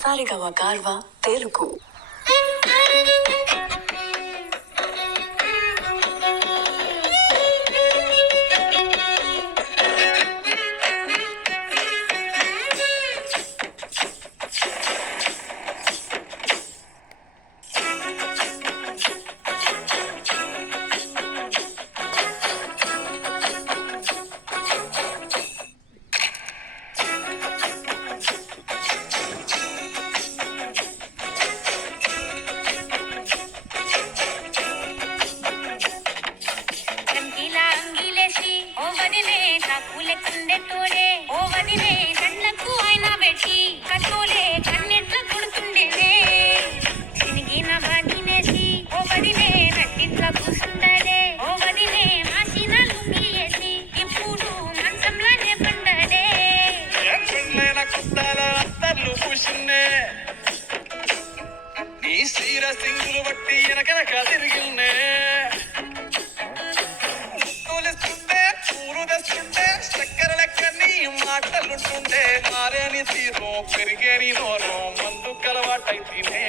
సారెగమ కార్వా తెలుగు. సింగులు బట్టి వెనకనక తిరిగిల్నే తోలిస్తుంటే ఊరు తెస్తుంటే చక్కెర లెక్క నీ మాటలుంటుండే మారేని తీరు పెరిగేని నోరు మందు కలవాటైతేనే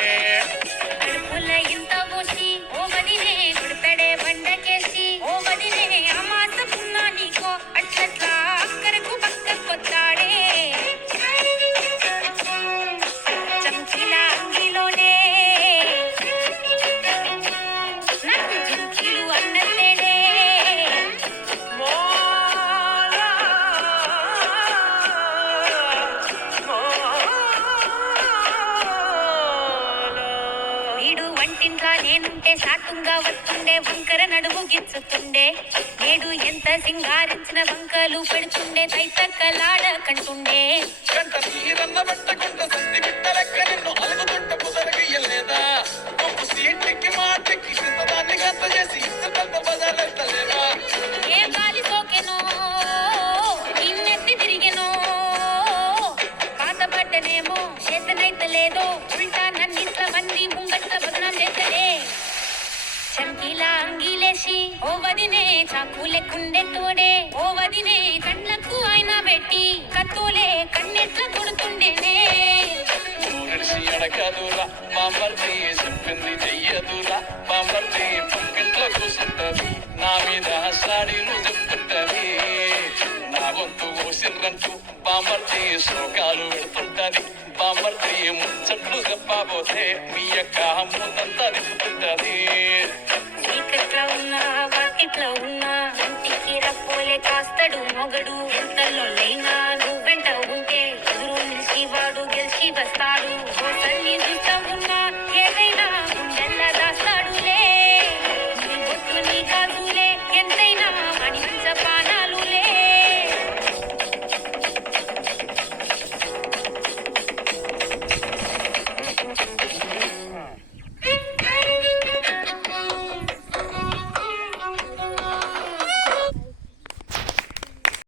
నేనుంటే సాటుంగా వస్తుండే వంకర నడుము గిచ్చుతుండే నేడు ఎంత సింగారించిన వంకలు పెడుతుండే తైతక్కలాడ కంటుండే ఏ గాలి సోకెనో ఇన్నెత్తి తిరిగెనో పాతబడ్డనేమో చేతనైతే లేదో ఉల్టా నన్నింత మంది ముంగట్ల బదనాం చేసలే చంకీలా అంగీలేసి ఓ వదినే చాకులెక్కుండే తోడే ఓ వదినే కండ్లకు ఆయన పెట్టి కత్తోలే కన్నెట్ల కొడుతుండేనే అడగదురా బాంబర్ది చెప్పింది చెయ్యదురా బాంబర్ది పక్కింట్లో కూర్చుంటది నా మీద సాడీలు చెప్తుంటది నా వంతు కోసిండ్రంటూ బాంబర్ది శోకాలు పెడుతుంటది బాంబర్ది ముచ్చట్లు చెప్పబోతే మీ యొక్క ముందంతా తిప్పుతుంటది చీకట్లో ఉన్నా వాకిట్లో ఉన్నా ఇంటికి రప్పోలే కాస్తడు మొగడు ఎంతలో లైనా నువ్వెంట ఉంటే ఎదురు నిలిచి వాడు గెలిచి వస్తాడు